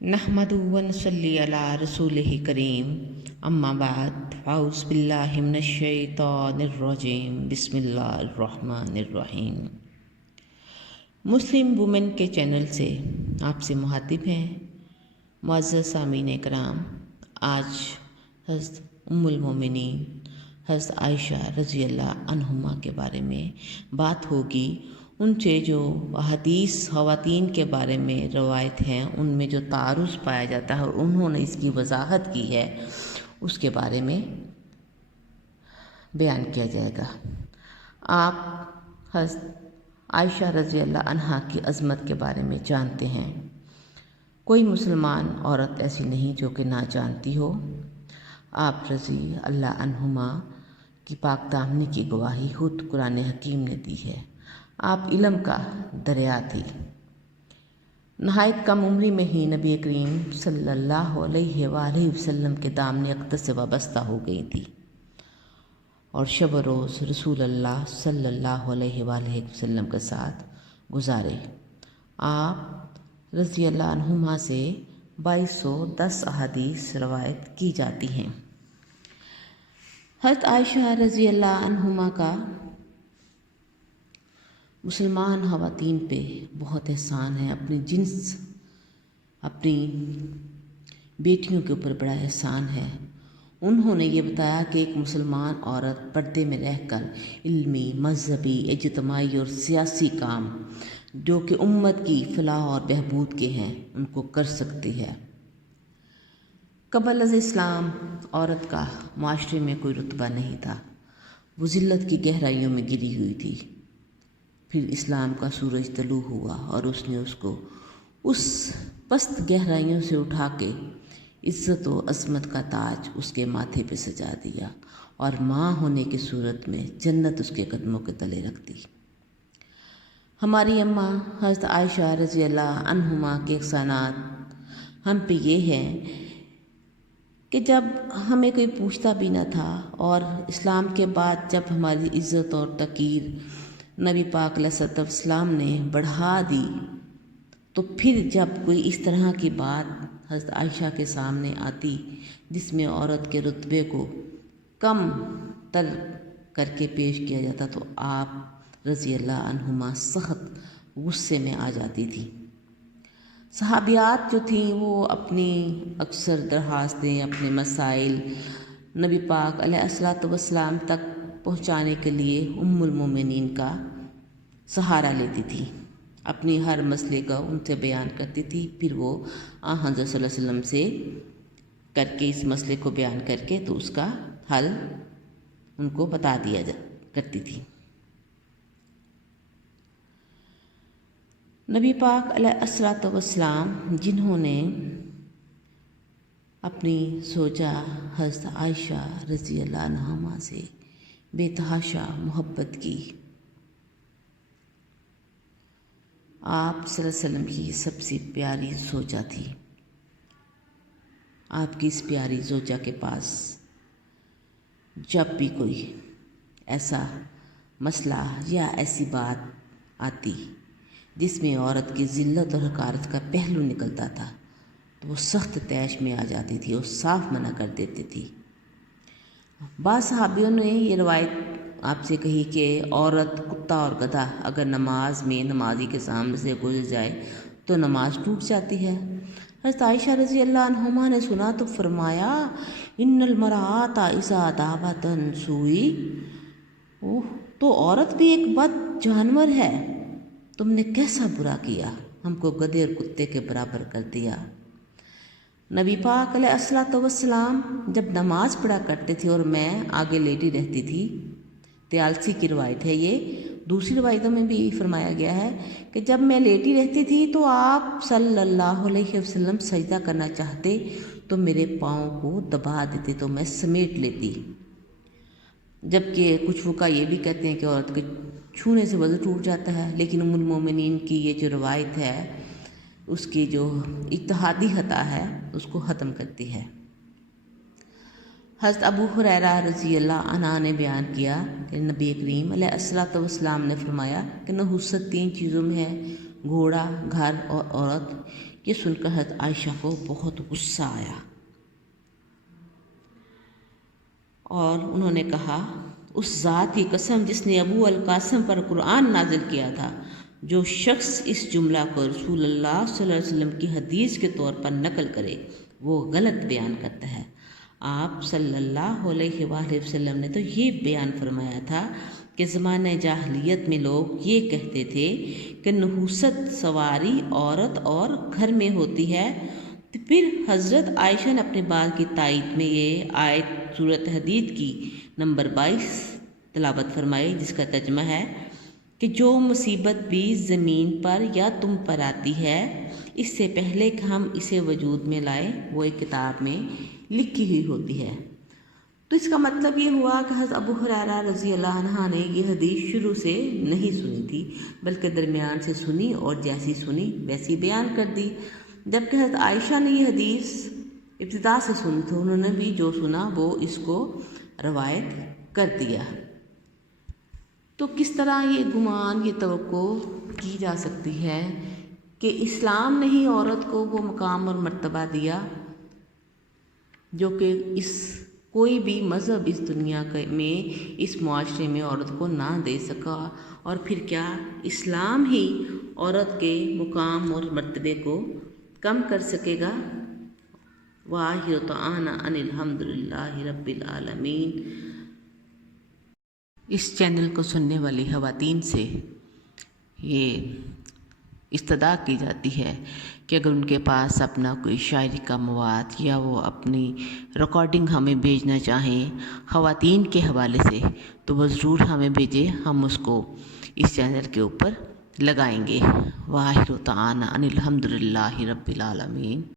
नहमदुहु व नसल्ली अला रसूलिहि करीम अम्मा बाद औज़ु बिल्लाहि मिनश शैतानिर रजीम बिस्मिल्लाहिर रहमानिर रहीम। मुस्लिम वुमेन के चैनल से आपसे मुखातिब हैं मुअज़्ज़ज़ सामीन कराम। आज हज़रत उम्मुल मोमिनीन हज़रत आयशा रज़ी अल्लाह अन्हुमा के बारे में बात होगी। उनसे जो हदीस ख़वातीन के बारे में रवायत हैं उनमें जो तारुज़ पाया जाता है और उन्होंने इसकी वजाहत की है उसके बारे में बयान किया जाएगा। आप हज़रत आयशा रज़ी अल्लाह अन्हा की अज़मत के बारे में जानते हैं। कोई मुसलमान औरत ऐसी नहीं जो कि ना जानती हो। आप रज़ी अल्लाह अन्हुमा की पाक दामनी की गवाही खुद कुरान हकीम ने दी है। आप इल्म का दरिया थी। नहायत कम उम्री में ही नबी करीम सल्लल्लाहु अलैहि वसल्लम के दामन अक़दस से वाबस्ता हो गई थी और शब रोज़ रसूल अल्लाह सल्लल्लाहु अलैहि वसल्लम के साथ गुजारे। आप रज़ी अल्लाह अन्हुमा से 2210 अहादीस रवायत की जाती हैं। हज़रत आयशा रज़ी अल्लाह अन्हुमा का मुसलमान ख़वातीन पे बहुत एहसान है। अपनी बेटियों के ऊपर बड़ा एहसान है। उन्होंने ये बताया कि एक मुसलमान औरत पर्दे में रहकर इल्मी, मजहबी, इज्तिमाई और सियासी काम जो कि उम्मत की फलाह और बहबूद के हैं उनको कर सकती है। क़ब्ल इस्लाम औरत का माशरे में कोई रुतबा नहीं था। वो ज़िल्लत की गहराइयों में गिरी हुई थी। फिर इस्लाम का सूरज तलू हुआ और उसने उसको उस पस्त गहराइयों से उठा के इज़्ज़त व अज़मत का ताज उसके माथे पे सजा दिया और माँ होने की सूरत में जन्नत उसके कदमों के तले रख दी। हमारी अम्मा हज़रत आयशा रज़ी अल्लाह अन्हुमा के एहसानात हम पे ये हैं कि जब हमें कोई पूछता भी न था और इस्लाम के बाद जब हमारी इज़्ज़त और तकीर नबी पाक अलैहिस्सलाम ने बढ़ा दी, तो फिर जब कोई इस तरह की बात हज़रत आयशा के सामने आती जिसमें औरत के रुतबे को कम तर करके पेश किया जाता तो आप रज़ी अल्लाह अन्हुमा सख्त गुस्से में आ जाती थी। सहाबियात जो थीं वो अपनी अक्सर दरख्वास्तें, अपने मसाइल नबी पाक अलैहिस्सलाम तक पहुँचाने के लिए उम्मुल मोमिनीन का सहारा लेती थी। अपनी हर मसले का उनसे बयान करती थी। फिर वो हज़रत सल्लल्लाहु अलैहि वसल्लम से करके इस मसले को बयान करके तो उसका हल उनको बता दिया करती थी। नबी पाक अलैहिस्सलाम जिन्होंने अपनी सोजा हज़रत आयशा रज़ी अल्लाह अन्हा से बेतहाशा मोहब्बत की, आप सल्लल्लाहु अलैहि वसल्लम की सबसे प्यारी जोजा थी। आपकी इस प्यारी जोजा के पास जब भी कोई ऐसा मसला या ऐसी बात आती जिसमें औरत की ज़िल्लत और हकारत का पहलू निकलता था तो वो सख्त तैश में आ जाती थी और साफ मना कर देती थी। बाद सहाबियों ने ये रवायत आपसे कही कि औरत, कुत्ता और गधा अगर नमाज में नमाजी के सामने से गुजर जाए तो नमाज टूट जाती है। हज़रत आयशा रज़ी अल्लाह अन्हुमा ने सुना तो फरमाया, इन्नल मराता इज़ा दावतन सुई, ओह तो औरत भी एक बद जानवर है। तुमने कैसा बुरा किया, हमको गधे और कुत्ते के बराबर कर दिया। नबी पाक अलैहिस्सलाम जब नमाज पढ़ा करते थे और मैं आगे लेटी रहती थी, त्यालसी की रवायत है ये, दूसरी रवायतों में भी फरमाया गया है कि जब मैं लेटी रहती थी तो आप सल्लल्लाहु अलैहि वसल्लम सजदा करना चाहते तो मेरे पाँव को दबा देते तो मैं समेट लेती। जबकि कुछ फुक़हा ये भी कहते हैं कि औरत के छूने से वज़ू टूट जाता है, लेकिन उम्मुल मोमिनीन की ये जो रवायत है उसकी जो इत्तिहादी खता है उसको ख़त्म करती है। हज़रत अबू हुरैरा रज़ी अल्लाह अन्हु ने बयान किया कि नबी करीम अलैहिस्सलाम ने फरमाया कि नहुसत 3 चीज़ों में है, گھوڑا، گھر اور عورت، یہ سن کر حضرت عائشہ کو بہت غصہ آیا اور انہوں نے کہا، اس ذات کی قسم جس نے ابو القاسم پر قرآن نازل کیا تھا، جو شخص اس جملہ کو رسول اللہ صلی اللہ علیہ وسلم کی حدیث کے طور پر نقل کرے وہ غلط بیان کرتا ہے۔ آپ صلی اللہ علیہ وآلہ وسلم نے تو یہ بیان فرمایا تھا کہ زمانہ جاہلیت میں لوگ یہ کہتے تھے کہ نحوست سواری عورت اور گھر میں ہوتی ہے۔ تو پھر حضرت عائشہ نے اپنے بات کی تائید میں یہ آیت سورۃ حدید کی نمبر 22 تلاوت فرمائی، جس کا ترجمہ ہے کہ جو مصیبت بھی زمین پر یا تم پر آتی ہے اس سے پہلے کہ ہم اسے وجود میں لائیں وہ ایک کتاب میں لکھی ہوئی ہوتی ہے۔ تو اس کا مطلب یہ ہوا کہ حضرت ابو ہریرہ رضی اللہ عنہ نے یہ حدیث شروع سے نہیں سنی تھی، بلکہ درمیان سے سنی اور جیسی سنی ویسی بیان کر دی، جبکہ حضرت عائشہ نے یہ حدیث ابتدا سے سنی تھی، انہوں نے بھی جو سنا وہ اس کو روایت کر دیا۔ تو کس طرح یہ گمان، یہ توقع کی جا سکتی ہے کہ اسلام نے ہی عورت کو وہ مقام اور مرتبہ دیا جو کہ کوئی بھی مذہب اس دنیا میں اس معاشرے میں عورت کو نہ دے سکا، اور پھر کیا اسلام ہی عورت کے مقام اور مرتبے کو کم کر سکے گا؟ وآخر دعوانا ان الحمد للہ رب العالمین۔ اس چینل کو سننے والی خواتین سے یہ استدعا کی جاتی ہے کہ اگر ان کے پاس اپنا کوئی شاعری کا مواد یا وہ اپنی ریکارڈنگ ہمیں بھیجنا چاہیں خواتین کے حوالے سے تو وہ ضرور ہمیں بھیجیں، ہم اس کو اس چینل کے اوپر لگائیں گے۔ وآخر دعوانا ان الحمد للہ رب العالمین۔